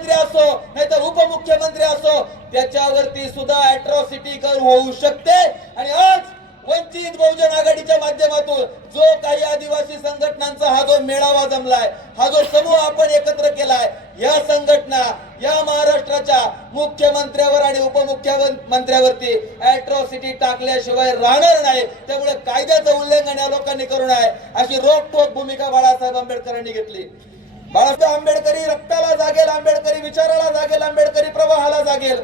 मुख्यमंत्री असो नाहीतर उपमुख्यमंत्री असो त्याच्यावरती सुद्धा अॅट्रॉसिटी कर होऊ शकते. आणि आज वंचित बहुजन आघाडीच्या माध्यमातून जो काही आदिवासी संघटनांचा हा जो मेळावा जमलाय हा जो समूह आपण एकत्र केलाय या संघटना या महाराष्ट्राच्या मुख्यमंत्र्यावर आणि उपमुख्यमंत्र्यावरती अॅट्रॉसिटी टाकल्याशिवाय राहणार नाही. त्यामुळे कायद्याचं उल्लंघन या लोकांनी करू नये. अशी रोखोक भूमिका बाळासाहेब आंबेडकरांनी घेतली. बाळासाहेब आंबेडकरी रक्ताला जागेल आंबेडकरी विचाराला जागेल आंबेडकरी प्रवाहाला जागेल.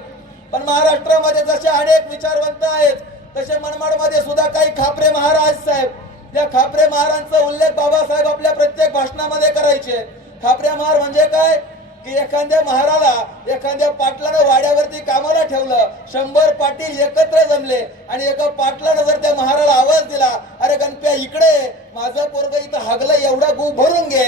पण महाराष्ट्रामध्ये जसे अनेक विचारवंत आहेत तसे मनमाडमध्ये सुद्धा काही खापरे महाराज साहेब. त्या खापरे महाराजांचा उल्लेख बाबासाहेब आपल्या प्रत्येक भाषणामध्ये करायचे. खापरे महार म्हणजे काय? की एखाद्या महाराला एखाद्या पाटलानं वाड्यावरती कामाला ठेवलं शंभर पाटील एकत्र जमले आणि एका पाटलानं जर त्या महाराला आवाज दिला अरे गणप्या इकडे माझं पोरग इथं हागलं एवढा गु भरून घे.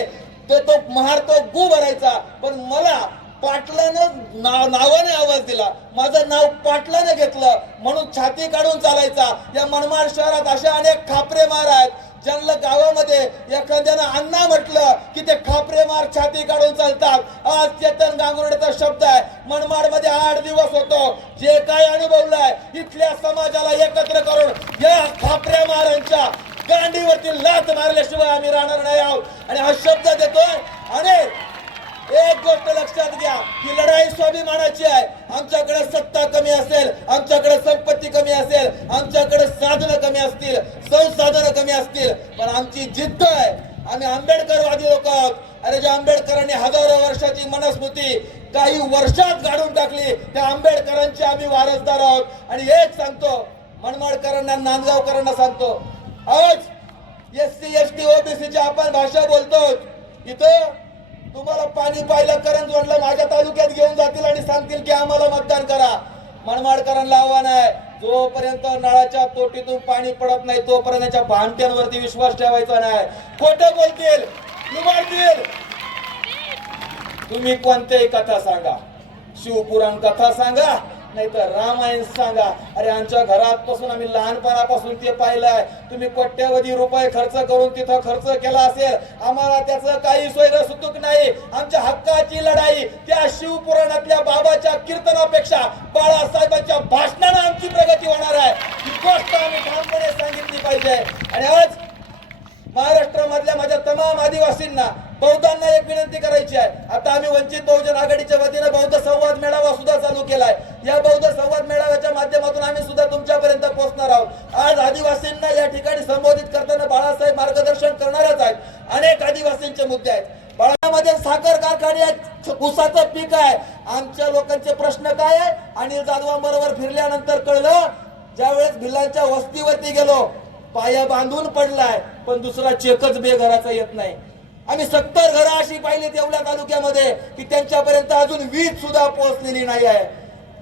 ते तो महार तो गु भरायचा. पण मला पाटलानं नाव नावाने आवाज दिला. माझं नाव पाटलाने घेतलं. म्हणून छाती काढून चालायचा. या मनमाड शहरात अशा अनेक खापरे मार आहेत. ज्यांना गावामध्ये एखाद्यानं अण्णा म्हटलं की ते खापरे मार छाती काढून चालतात. आज चेतन गांगुर्डेचा शब्द आहे. मनमाडमध्ये आठ दिवस होतो. जे काय अनुभवलंय इथल्या समाजाला एकत्र करून या खापरे मारांच्या गांडीवरती लात मारल्याशिवाय आम्ही राहणार नाही आहोत. आणि हा शब्द देतोय आणि एक गोष्ट लक्षात घ्या ही लढाई स्वाभिमानाची आहे. आमच्याकडे सत्ता कमी असेल आमच्याकडे संपत्ती कमी असेल आमच्याकडे साधनं कमी असतील संसाधनं कमी असतील पण आमची जिद्द आहे. आम्ही आंबेडकरवादी लोक आहोत. अरे ज्या आंबेडकरांनी हजारो वर्षाची मनस्मृती काही वर्षात गाडून टाकली त्या आंबेडकरांचे आम्ही वारसदार आहोत. आणि एक सांगतो मनमाडकरांना नांदगावकरांना सांगतो आज एस सी एस टी ओबीसीची आपण भाषा बोलतो. इथं तुम्हाला पाणी पाहिलं करण जोडलं माझ्या तालुक्यात घेऊन जातील आणि सांगतील की आम्हाला मतदान करा. मनमाडकरांना आव्हान आहे. जोपर्यंत नळाच्या तोटीतून पाणी पडत नाही तोपर्यंत त्याच्या भामट्यांवरती विश्वास ठेवायचा नाही. खोट बोलतील लुबाडतील. तुम्ही कोणत्याही कथा सांगा. शिवपुराण कथा सांगा. नाही तर रामायण सांगा. अरे आमच्या घरात पासून आम्ही लहानपणापासून ते पाहिलंय. तुम्ही कोट्यवधी रुपये खर्च करून तिथं खर्च केला असेल आम्हाला त्याचं काही सोयरं सुतूक नाही. आमच्या हक्काची लढाई त्या शिवपुराणातल्या बाबाच्या कीर्तनापेक्षा बाळासाहेबांच्या भाषणानं आमची प्रगती होणार आहे. ही गोष्ट आम्ही ठामपणे सांगितली पाहिजे. आणि आज महाराष्ट्रामधल्या माझ्या तमाम आदिवासींना बौद्धांना एक विनंती करायची आहे. आता आम्ही वंचित बहुजन आघाडीच्या वतीनं बौद्ध संवाद मेळावा सुद्धा चालू केलाय. या बौद्ध संवाद मेळाव्याच्या माध्यमातून आम्ही सुद्धा तुमच्यापर्यंत पोहोचणार आहोत. आज आदिवासींना या ठिकाणी संबोधित करताना बाळासाहेब मार्गदर्शन करणारच आहेत. अनेक आदिवासींचे मुद्दे आहेत. बाळामध्ये साखर कारखाने आहेत. ऊसाचं पीक आहे. आमच्या लोकांचे प्रश्न काय आहे? अनिल जाधवांबरोबर फिरल्यानंतर कळलं ज्यावेळेस भिल्लांच्या वस्तीवरती गेलो पाया बांधून पडलाय पण दुसरा चेकच बेघराचा येत नाही. आम्ही सत्तर घरं अशी पाहिली तेवढ्या तालुक्यामध्ये की त्यांच्यापर्यंत अजून वीज सुद्धा पोहोचलेली नाही आहे.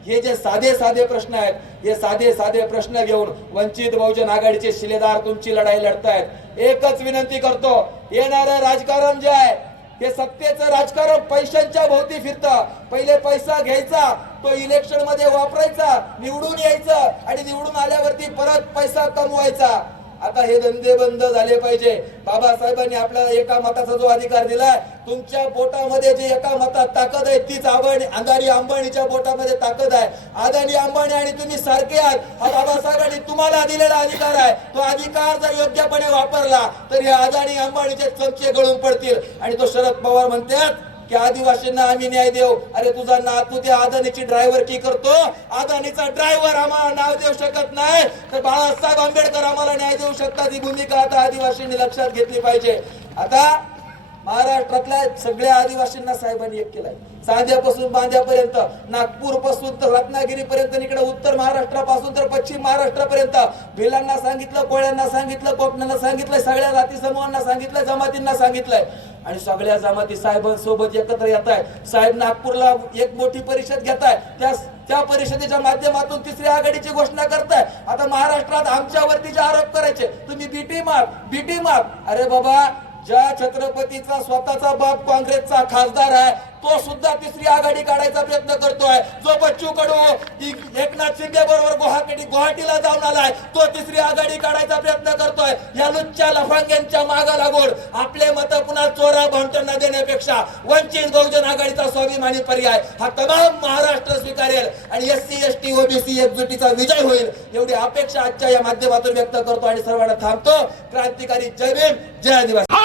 हे जे साधे साधे प्रश्न आहेत हे साधे साधे प्रश्न घेऊन वंचित बहुजन आघाडीचे शिलेदार तुमची लढाई लढतायत. एकच विनंती करतो येणारं राजकारण जे आहे हे सत्तेचं राजकारण पैशांच्या भोवती फिरतं. पहिले पैसा घ्यायचा तो इलेक्शनमध्ये वापरायचा निवडून यायचं आणि निवडून आल्यावरती परत पैसा कमवायचा. आता हे धंदे बंद झाले पाहिजे. बाबासाहेबांनी आपल्याला एका मताचा जो अधिकार दिलाय तुमच्या बोटामध्ये जे एका मतात ताकद आहे तीच आबाणी अंधारी अंबानीच्या बोटामध्ये ताकद आहे. अदानी अंबानी आणि तुम्ही सारखे आहात. हा बाबासाहेबांनी तुम्हाला दिलेला अधिकार आहे. तो अधिकार जर योग्यपणे वापरला तर हे अदानी अंबानीचे चमचे गळून पडतील. आणि तो शरद पवार म्हणतात की आदिवासींना आम्ही न्याय देऊ. अरे तुझा नातू त्या अदानीची ड्रायव्हर की करतो? अदानीचा ड्रायव्हर आम्हाला नाव देऊ शकत नाही. तर बाळासाहेब आंबेडकर आम्हाला न्याय देऊ शकतात ही भूमिका आता आदिवासींनी लक्षात घेतली पाहिजे. आता महाराष्ट्रातल्या सगळ्या आदिवासींना साहेबांनी एक केलाय. सांध्यापासून बांध्यापर्यंत नागपूरपासून तर रत्नागिरीपर्यंत इकडे उत्तर महाराष्ट्रापासून तर पश्चिम महाराष्ट्रापर्यंत. भिलांना सांगितलं कोळ्यांना सांगितलं कोकणांना सांगितलंय सगळ्या जाती समूहांना सांगितलंय जमातींना सांगितलंय. आणि सगळ्या जमाती साहेबांसोबत एकत्र येत आहे साहेब नागपूरला एक मोठी परिषद घेत आहे त्या त्या परिषदेच्या माध्यमातून तिसऱ्या आघाडीची घोषणा करताय. आता महाराष्ट्रात आमच्यावरती जे आरोप करायचे तुम्ही बीटी मार बीटी मार. अरे बाबा ज्या छत्रपतीचा स्वतःचा बाप काँग्रेसचा खासदार आहे तो सुद्धा तिसरी आघाडी काढायचा प्रयत्न करतोय. जो बच्चू कडू एकनाथ शिंदे बरोबर गुवाहाटी गुवाहाटीला जाऊन आलाय तो तिसरी आघाडी काढायचा प्रयत्न करतोय. या लुच्च्या लफांग्यांच्या मागा लागून आपले मत पुन्हा चोरा भामटांना देण्यापेक्षा वंचित बहुजन आघाडीचा स्वाभिमानी पर्याय हा तमाम महाराष्ट्र स्वीकारेल. आणि S C S T OBC एकजुटीचा विजय होईल एवढी अपेक्षा आजच्या या माध्यमातून व्यक्त करतो आणि सर्वांना थांबतो. क्रांतिकारी जय भीम जय आदिवासी.